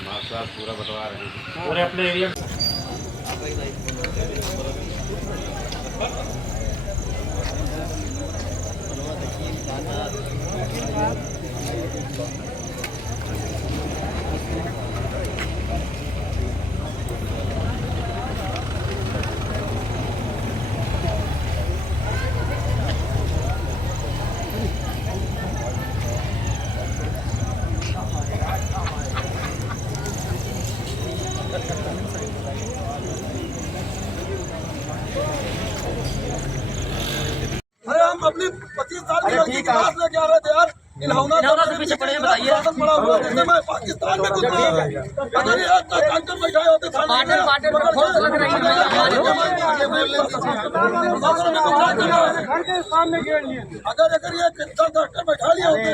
Master पूरा बटवा रहे हैं पूरे अपने एरिया हम अपनी 25 साल की लड़की की लाश लेके आ रहे थे यार। इलाहाबाद से पीछे पड़े बताइए बड़ा हुआ जिससे मैं पाकिस्तान में घुस गया। अगर ये टैंकर बैठाए होते थाने में अगर ये टैंकर बैठा लिया होते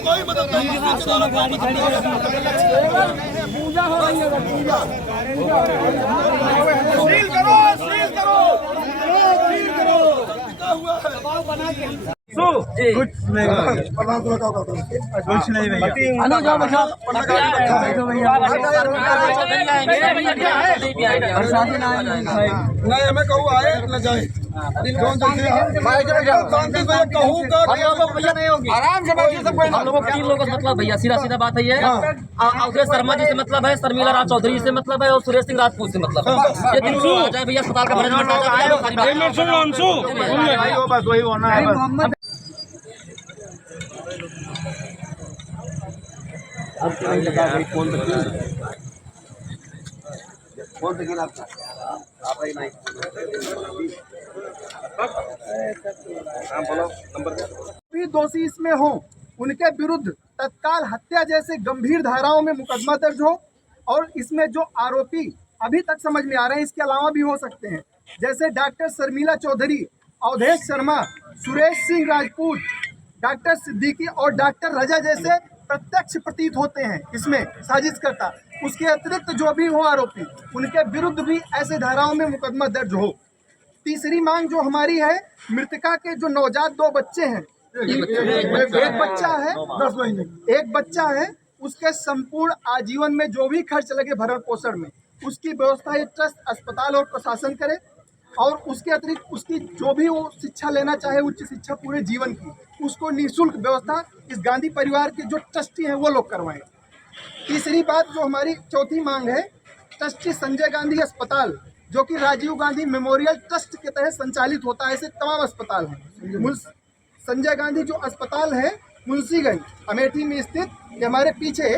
कोई मदद नहीं। गाड़ी खड़ी है, पूजा हो रही है, पूजा सील करो, सील करो, सील करो। हुआ है दबाव बना के कुछ नहीं नहीं हमें कहूँ आए न जाए आराम से हम लोगों को 3 लोगों से मतलब भैया सीधा सीधा बात है ये। अवधेश शर्मा जी से मतलब है, शर्मिला राज चौधरी से मतलब है और सुरेश सिंह राजपूत से मतलब है। ये 3 लोग आ जाए भैया अस्पताल का मैनेजमेंट बस वही होना है। भी दोषी इसमें हो उनके विरुद्ध तत्काल हत्या जैसे गंभीर धाराओं में मुकदमा दर्ज हो। और इसमें जो आरोपी अभी तक समझ में आ रहे हैं, इसके अलावा भी हो सकते हैं, जैसे डॉक्टर शर्मिला चौधरी, अवधेश शर्मा, सुरेश सिंह राजपूत, डॉक्टर सिद्दीकी और डॉक्टर रजा जैसे प्रत्यक्ष प्रतीत होते हैं इसमें साजिश करता। उसके अतिरिक्त जो भी हो आरोपी, उनके विरुद्ध भी ऐसे धाराओं में मुकदमा दर्ज हो। तीसरी मांग जो हमारी है, मृतका के जो नवजात 2 बच्चे हैं, एक बच्चा है 10 महीने, एक बच्चा है, उसके संपूर्ण आजीवन में जो भी खर्च लगे भरण पोषण में, उसकी व्यवस्था ये ट्रस्ट, अस्पताल और प्रशासन करे। और उसके अतिरिक्त उसकी जो भी वो शिक्षा लेना चाहे, उच्च शिक्षा पूरे जीवन की, उसको निःशुल्क व्यवस्था इस गांधी परिवार के जो ट्रस्टी हैं वो लोग करवाएं। तीसरी बात जो हमारी चौथी मांग है, ट्रस्टी संजय गांधी अस्पताल जो कि राजीव गांधी मेमोरियल ट्रस्ट के तहत संचालित होता है, ऐसे तमाम अस्पताल हैं। संजय गांधी जो अस्पताल है मुंशीगंज अमेठी में स्थित, ये हमारे पीछे,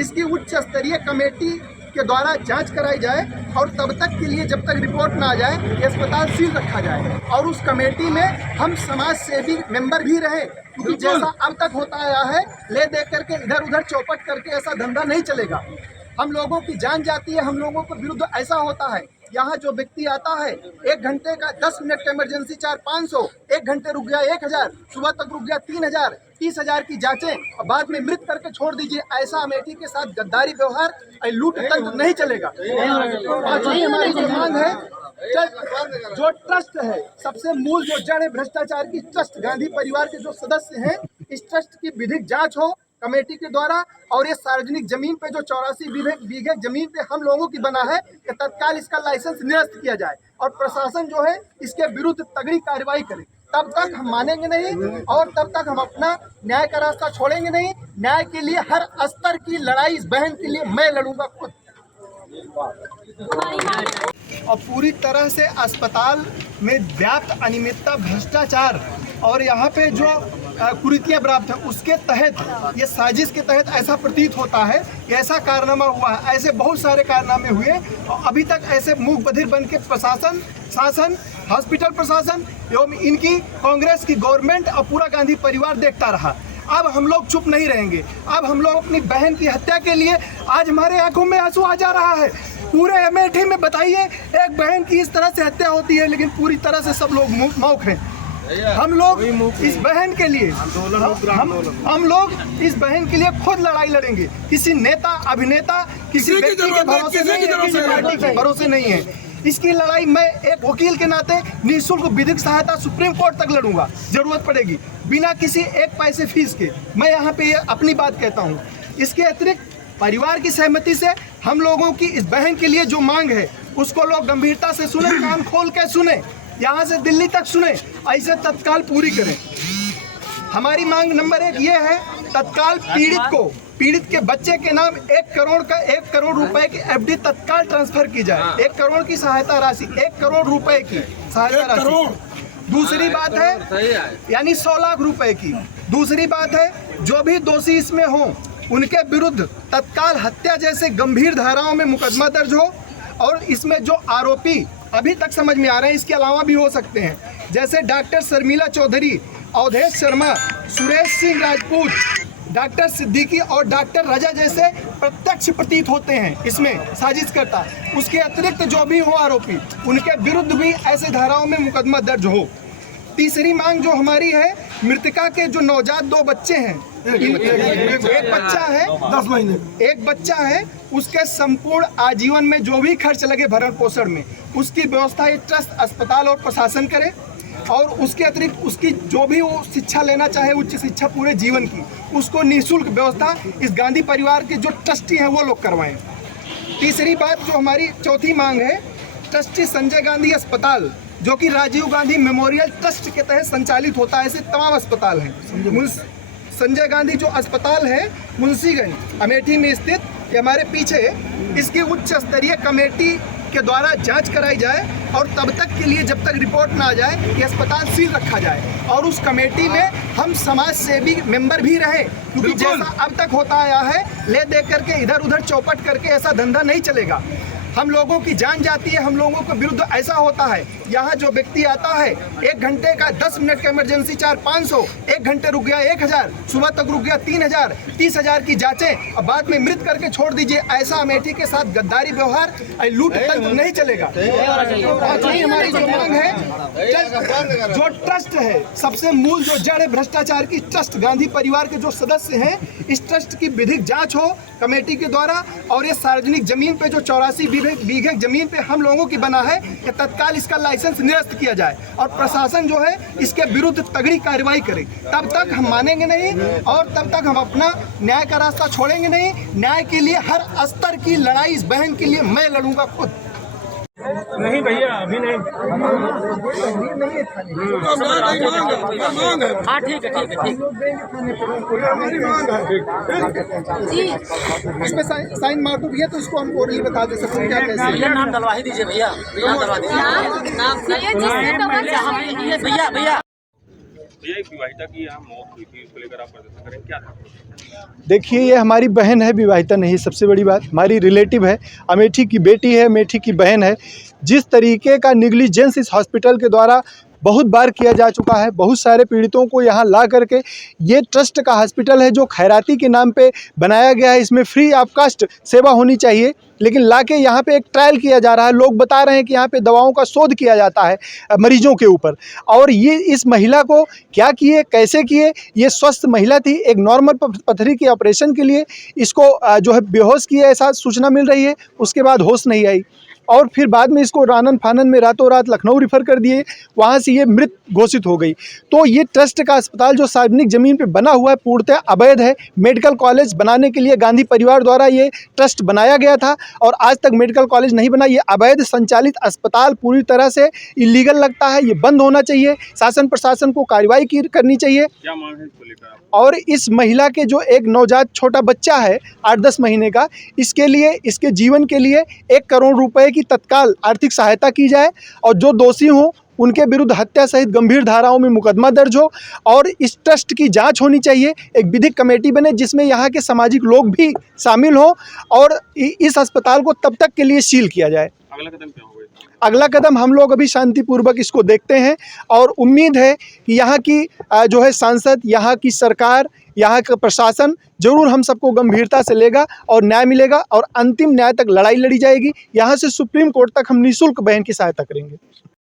इसकी उच्च स्तरीय कमेटी के द्वारा जांच कराई जाए और तब तक के लिए, जब तक रिपोर्ट ना आ जाए, ये अस्पताल सील रखा जाए। और उस कमेटी में हम समाज सेवी मेंबर भी रहे, क्योंकि जैसा अब तक होता आया है, ले दे करके इधर उधर चौपट करके ऐसा धंधा नहीं चलेगा। हम लोगों की जान जाती है, हम लोगों को विरुद्ध ऐसा होता है। यहाँ जो व्यक्ति आता है, 1 घंटे का 10 मिनट का इमरजेंसी चार्ज 500, 1 घंटे रुक गया 1000, सुबह तक रुक गया 3000, 30,000 की जांचें और बाद में मृत करके छोड़ दीजिए। ऐसा अमेठी के साथ गद्दारी व्यवहार, लूट तंत्र नहीं चलेगा। पांचवी हमारी जो मांग है, जो ट्रस्ट है, सबसे मूल जो जड़ है भ्रष्टाचार की, ट्रस्ट गांधी परिवार के जो सदस्य हैं, इस ट्रस्ट की विधिक जांच हो कमेटी के द्वारा। और ये सार्वजनिक जमीन पे जो 84 बीघे जमीन पे हम लोगों की बना है, कि तत्काल इसका लाइसेंस निरस्त किया जाए और प्रशासन जो है इसके विरुद्ध तगड़ी कार्रवाई करे। तब तक हम मानेंगे नहीं और तब तक हम अपना न्याय का रास्ता छोड़ेंगे नहीं। न्याय के लिए हर स्तर की लड़ाई इस बहन के लिए मैं लड़ूंगा खुद। और पूरी तरह से अस्पताल में व्याप्त अनियमितता, भ्रष्टाचार और यहाँ पे जो कुरीतियाँ प्राप्त है, उसके तहत, ये साजिश के तहत ऐसा प्रतीत होता है कि ऐसा कारनामा हुआ है। ऐसे बहुत सारे कारनामे हुए और अभी तक ऐसे मूक बधिर बन के प्रशासन, शासन, हॉस्पिटल प्रशासन एवं इनकी कांग्रेस की गवर्नमेंट और पूरा गांधी परिवार देखता रहा। अब हम लोग चुप नहीं रहेंगे। अब हम लोग अपनी बहन की हत्या के लिए, आज हमारे आंखों में आंसू आ जा रहा है। पूरे अमेठी में बताइए, एक बहन की इस तरह से हत्या होती है, लेकिन पूरी तरह से सब लोग मौक हैं। हम लोग इस बहन के लिए हम लोग इस बहन के लिए खुद लड़ाई लड़ेंगे। किसी नेता अभिनेता किसी व्यक्ति के भरोसे नहीं है, किसी पार्टी के भरोसे नहीं है। इसकी लड़ाई मैं एक वकील के नाते निःशुल्क विधिक सहायता सुप्रीम कोर्ट तक लड़ूंगा, जरूरत पड़ेगी, बिना किसी एक पैसे फीस के। मैं यहाँ पे ये अपनी बात कहता हूँ। इसके अतिरिक्त परिवार की सहमति से हम लोगों की इस बहन के लिए जो मांग है उसको लोग गंभीरता से सुने, कान खोल के सुने, यहाँ से दिल्ली तक सुने, ऐसे तत्काल पूरी करें। हमारी मांग नंबर 1 ये है, तत्काल पीड़ित के बच्चे के नाम 1 करोड़ रुपए की FD तत्काल ट्रांसफर की जाए। 1 करोड़ की सहायता राशि, 1 करोड़ रुपए की सहायता राशि। दूसरी बात है यानी 100 लाख रुपए की। दूसरी बात है, जो भी दोषी इसमें हो उनके विरुद्ध तत्काल हत्या जैसे गंभीर धाराओं में मुकदमा दर्ज हो, और इसमें जो आरोपी अभी तक समझ में आ रहे हैं, इसके अलावा भी हो सकते हैं, जैसे डॉक्टर शर्मिला चौधरी, अवधेश शर्मा, सुरेश सिंह राजपूत, डॉक्टर सिद्दीकी और डॉक्टर रजा जैसे प्रत्यक्ष प्रतीत होते हैं इसमें साजिश करता। उसके अतिरिक्त जो भी हो आरोपी, उनके विरुद्ध भी ऐसे धाराओं में मुकदमा दर्ज हो। तीसरी मांग जो हमारी है, मृतका के जो नवजात 2 बच्चे हैं, एक बच्चा है 10 महीने, एक बच्चा है, उसके संपूर्ण आजीवन में जो भी खर्च लगे भरण पोषण में, उसकी व्यवस्था ये ट्रस्ट, अस्पताल और प्रशासन करे। और उसके अतिरिक्त उसकी जो भी वो शिक्षा लेना चाहे, उच्च शिक्षा पूरे जीवन की, उसको निःशुल्क व्यवस्था इस गांधी परिवार के जो ट्रस्टी हैं वो लोग करवाएं। तीसरी बात जो हमारी चौथी मांग है, ट्रस्टी संजय गांधी अस्पताल, जो कि राजीव गांधी मेमोरियल ट्रस्ट के तहत संचालित होता है, ऐसे तमाम अस्पताल हैं। संजय गांधी जो अस्पताल है मुंशीगंज अमेठी में स्थित, ये हमारे पीछे है, इसकी उच्च स्तरीय कमेटी के द्वारा जांच कराई जाए, और तब तक के लिए जब तक रिपोर्ट ना आ जाए ये अस्पताल सील रखा जाए, और उस कमेटी में हम समाज सेवी मेंबर भी रहे, क्योंकि जैसा अब तक होता आया है, ले दे करके इधर उधर चौपट करके ऐसा धंधा नहीं चलेगा। हम लोगों की जान जाती है, हम लोगों के विरुद्ध ऐसा होता है। यहाँ जो व्यक्ति आता है, 1 घंटे का 10 मिनट का इमरजेंसी चार्ज 500, 1 घंटे रुक गया 1000, सुबह तक रुक गया 3000, 30,000 की जांचें, और बाद में मृत करके छोड़ दीजिए। ऐसा अमेठी के साथ गद्दारी व्यवहार, लूट तंत्र नहीं चलेगा। हमारी जो मांग है, जो ट्रस्ट है, सबसे मूल जो जड़ है भ्रष्टाचार की, ट्रस्ट गांधी परिवार के जो सदस्य हैं, इस ट्रस्ट की विधिक जाँच हो कमेटी के द्वारा, और ये सार्वजनिक जमीन पे जो 84 बीघे जमीन पे हम लोगों की बना है, कि तत्काल इसका लाइसेंस निरस्त किया जाए, और प्रशासन जो है इसके विरुद्ध तगड़ी कार्रवाई करे। तब तक हम मानेंगे नहीं, और तब तक हम अपना न्याय का रास्ता छोड़ेंगे नहीं। न्याय के लिए हर स्तर की लड़ाई इस बहन के लिए मैं लड़ूंगा खुद। नहीं भैया, अभी नहीं। हाँ ठीक है। इसमें साइन मार दो भैया, तो उसको हम ओरली बता दे सकते हैं क्या कैसे। भैया नाम डलवा ही दीजिए भैया, नाम डलवा दीजिए भैया। भैया एक विवाहिता की यहाँ मौत हुई थी, उसको लेकर आप प्रदर्शन करें, क्या था? देखिए, ये हमारी बहन है, विवाहिता नहीं। सबसे बड़ी बात, हमारी रिलेटिव है, अमेठी की बेटी है, अमेठी की बहन है। जिस तरीके का निग्लिजेंस इस हॉस्पिटल के द्वारा बहुत बार किया जा चुका है, बहुत सारे पीड़ितों को यहाँ ला करके, ये ट्रस्ट का हॉस्पिटल है जो खैराती के नाम पे बनाया गया है, इसमें फ्री ऑफ कास्ट सेवा होनी चाहिए, लेकिन लाके यहाँ पे एक ट्रायल किया जा रहा है। लोग बता रहे हैं कि यहाँ पे दवाओं का शोध किया जाता है मरीजों के ऊपर, और ये इस महिला को क्या किए, कैसे किए। ये स्वस्थ महिला थी, एक नॉर्मल पथरी के ऑपरेशन के लिए इसको जो है बेहोश किया, ऐसा सूचना मिल रही है। उसके बाद होश नहीं आई, और फिर बाद में इसको रानन फानन में रातों रात लखनऊ रिफ़र कर दिए, वहाँ से ये मृत घोषित हो गई। तो ये ट्रस्ट का अस्पताल जो सार्वजनिक ज़मीन पे बना हुआ है, पूर्णतः अवैध है। मेडिकल कॉलेज बनाने के लिए गांधी परिवार द्वारा ये ट्रस्ट बनाया गया था, और आज तक मेडिकल कॉलेज नहीं बना। ये अवैध संचालित अस्पताल पूरी तरह से इलीगल लगता है, ये बंद होना चाहिए। शासन प्रशासन को कार्रवाई करनी चाहिए। क्या मांग है इसको लेकर? और इस महिला के जो एक नवजात छोटा बच्चा है 8-10 महीने का, इसके लिए, इसके जीवन के लिए 1 करोड़ रुपए की तत्काल आर्थिक सहायता की जाए, और जो दोषी हों उनके विरुद्ध हत्या सहित गंभीर धाराओं में मुकदमा दर्ज हो, और इस ट्रस्ट की जांच होनी चाहिए। एक विधिक कमेटी बने जिसमें यहाँ के सामाजिक लोग भी शामिल हों, और इस अस्पताल को तब तक के लिए सील किया जाए। अगला कदम क्या होगा? अगला कदम हम लोग अभी शांतिपूर्वक इसको देखते हैं, और उम्मीद है कि यहाँ की जो है सांसद, यहाँ की सरकार, यहाँ का प्रशासन जरूर हम सबको गंभीरता से लेगा, और न्याय मिलेगा, और अंतिम न्याय तक लड़ाई लड़ी जाएगी। यहाँ से सुप्रीम कोर्ट तक हम निःशुल्क बहन की सहायता करेंगे।